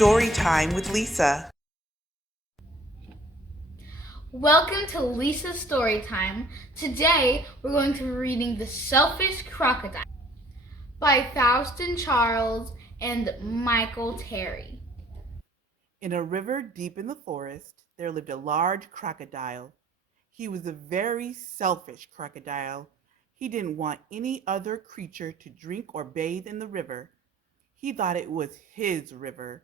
Storytime with Lisa. Welcome to Lisa's Storytime. Today we're going to be reading The Selfish Crocodile by Faustin Charles and Michael Terry. In a river deep in the forest, there lived a large crocodile. He was a very selfish crocodile. He didn't want any other creature to drink or bathe in the river. He thought it was his river.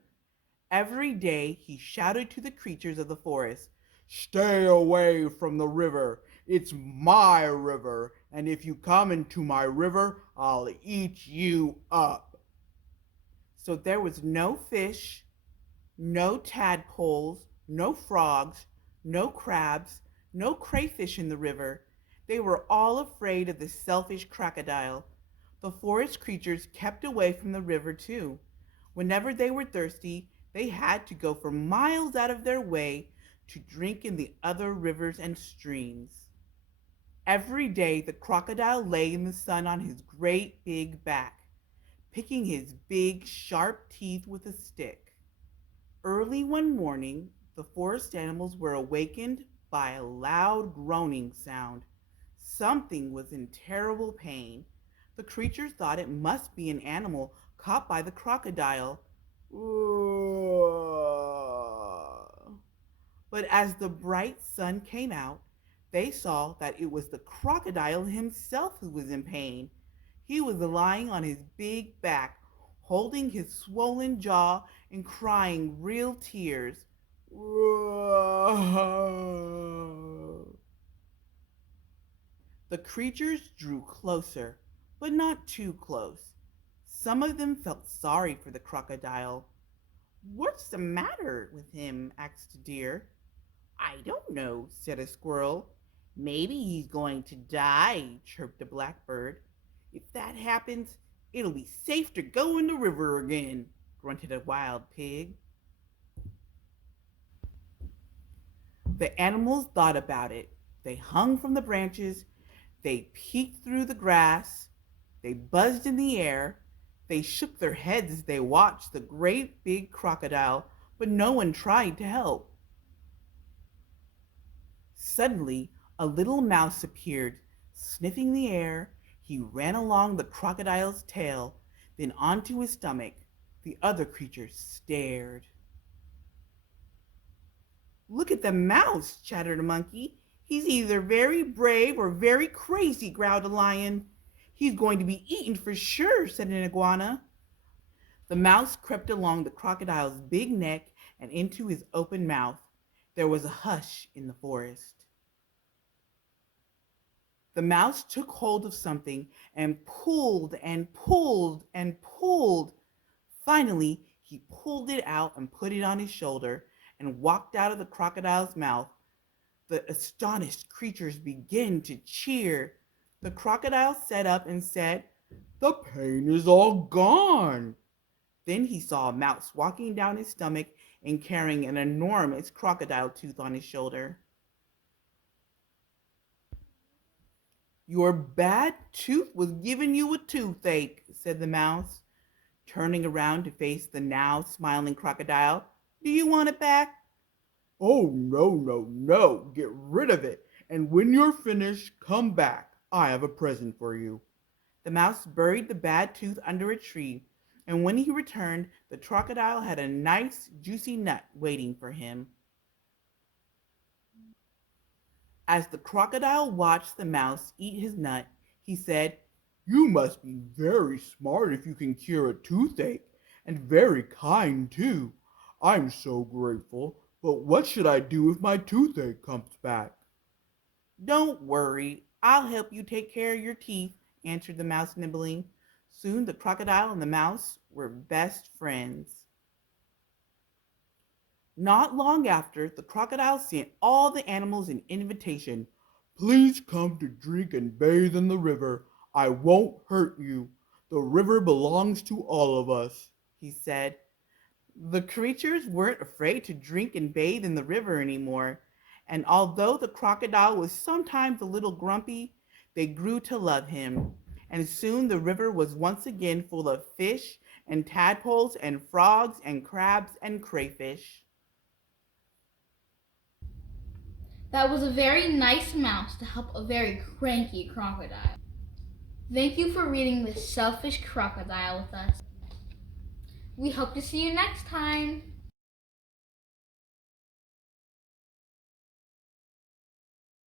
Every day he shouted to the creatures of the forest, "Stay away from the river. It's my river, and if you come into my river, I'll eat you up." So there was no fish, no tadpoles, no frogs, no crabs, no crayfish in the river. They were all afraid of the selfish crocodile. The forest creatures kept away from the river too. Whenever they were thirsty, they had to go for miles out of their way to drink in the other rivers and streams. Every day the crocodile lay in the sun on his great big back, picking his big sharp teeth with a stick. Early one morning, the forest animals were awakened by a loud groaning sound. Something was in terrible pain. The creatures thought it must be an animal caught by the crocodile. But as the bright sun came out, they saw that it was the crocodile himself who was in pain. He was lying on his big back, holding his swollen jaw and crying real tears. The creatures drew closer, but not too close. Some of them felt sorry for the crocodile. "What's the matter with him?" asked a deer. "I don't know," said a squirrel. "Maybe he's going to die," chirped a blackbird. "If that happens, it'll be safe to go in the river again," grunted a wild pig. The animals thought about it. They hung from the branches, they peeked through the grass, they buzzed in the air, they shook their heads as they watched the great big crocodile, but no one tried to help. Suddenly, a little mouse appeared, sniffing the air. He ran along the crocodile's tail, then onto his stomach. The other creatures stared. "Look at the mouse," chattered a monkey. "He's either very brave or very crazy," growled a lion. "He's going to be eaten for sure," said an iguana. The mouse crept along the crocodile's big neck and into his open mouth. There was a hush in the forest. The mouse took hold of something and pulled and pulled and pulled. Finally, he pulled it out and put it on his shoulder and walked out of the crocodile's mouth. The astonished creatures began to cheer. The crocodile sat up and said, "The pain is all gone." Then he saw a mouse walking down his stomach and carrying an enormous crocodile tooth on his shoulder. "Your bad tooth was giving you a toothache," said the mouse, turning around to face the now smiling crocodile. "Do you want it back?" "Oh, no, no, no. Get rid of it. And when you're finished, come back. I have a present for you." The mouse buried the bad tooth under a tree, and when he returned, the crocodile had a nice, juicy nut waiting for him. As the crocodile watched the mouse eat his nut, he said, "You must be very smart if you can cure a toothache, and very kind too. I'm so grateful, but what should I do if my toothache comes back?" "Don't worry, I'll help you take care of your teeth," answered the mouse, nibbling. Soon the crocodile and the mouse were best friends. Not long after, the crocodile sent all the animals an invitation. "Please come to drink and bathe in the river. I won't hurt you. The river belongs to all of us," he said. The creatures weren't afraid to drink and bathe in the river anymore, and although the crocodile was sometimes a little grumpy, they grew to love him, and soon the river was once again full of fish and tadpoles and frogs and crabs and crayfish. That was a very nice mouse to help a very cranky crocodile. Thank you for reading The Selfish Crocodile with us. We hope to see you next time.